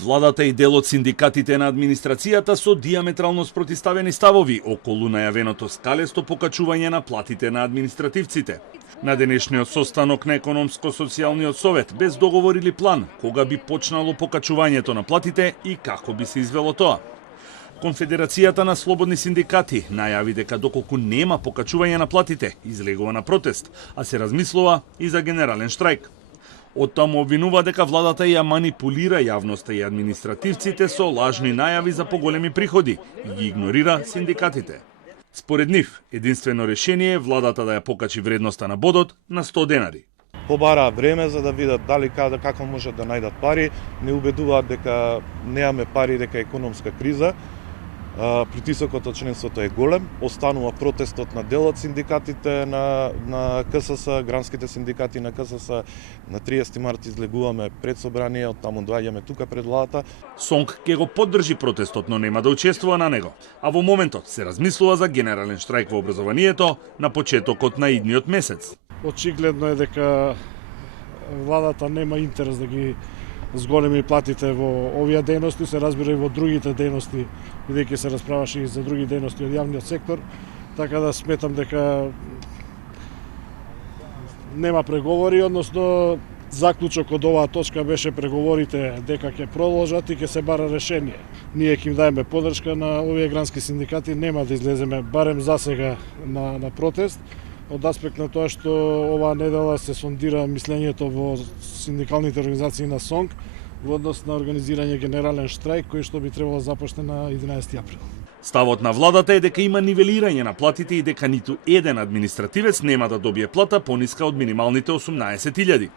Владата и дел од синдикатите на администрацијата со диаметрално спротиставени ставови околу најавеното скалесто покачување на платите на административците. На денешниот состанок на Економско-социјалниот совет без договор или план кога би почнало покачувањето на платите и како би се извело тоа. Конфедерацијата на слободни синдикати најави дека доколку нема покачување на платите, излегува на протест, а се размислува и за генерален штрајк. Оттаму обвинува дека владата ја манипулира јавноста и административците со лажни најави за поголеми приходи и ги игнорира синдикатите. Според нив, единствено решение е владата да ја покачи вредноста на бодот на 100 денари. Побараа време за да видат дали како можат да најдат пари, не убедуваат дека немаме пари, дека е економска криза. Притисокот од членството е голем, останува протестот на дел од синдикатите на КСС, гранските синдикати на КСС. На 30 март излегуваме пред собрание, оттаму доаѓаме тука пред владата. СОНК ќе го поддржи протестот, но нема да учествува на него. А во моментот се размислува за генерален штрајк во образованието на почетокот на идниот месец. Очигледно е дека владата нема интерес да ги зголеми платите во овие дејности, се разбира и во другите дејности, бидејќи се расправаше и за други дејности од јавниот сектор, така да сметам дека нема преговори, односно заклучок од оваа точка беше преговорите дека ќе продолжат и ќе се бара решение. Ние ќе им даеме поддршка на овие грански синдикати, нема да излеземе барем засега на протест, од аспект на тоа што оваа недела се сондира мислењето во синдикалните организации на СОНК во однос на организирање генерален штрајк кој што би требало да започне на 11 април. Ставот на владата е дека има нивелирање на платите и дека ниту еден административец нема да добие плата пониска од минималните 18.000.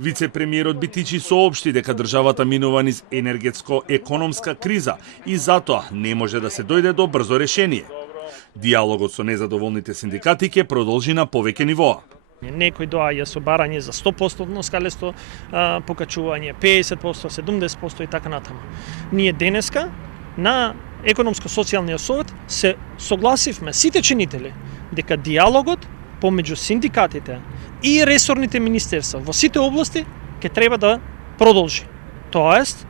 Вице-премиерот Битичи соопшти дека државата минува низ енергетско-економска криза и затоа не може да се дојде до брзо решение. Диалогот со незадоволните синдикати ќе продолжи на повеќе нивоа. Некој доаѓа со барање за 100% скалесто покачување, 50%, 70% и така натаму. Ние денеска на Економско-социјалниот совет се согласивме сите чинители дека диалогот помеѓу синдикатите и ресорните министерства во сите области ќе треба да продолжи. Тоест,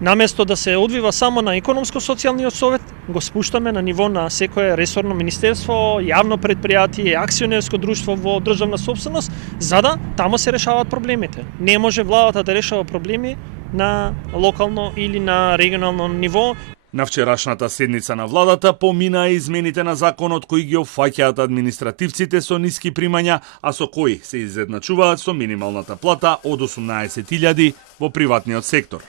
наместо да се одвива само на Економско-социјалниот совет, го спуштаме на ниво на секое ресорно министерство, јавно предпријатие, акционерско друштво во државна собственост, за да тамо се решаваат проблемите. Не може владата да решава проблеми на локално или на регионално ниво. На вчерашната седница на владата поминаа измените на законот кои ги опфаќаат административците со ниски примања, а со кои се изедначуваат со минималната плата од 18.000 во приватниот сектор.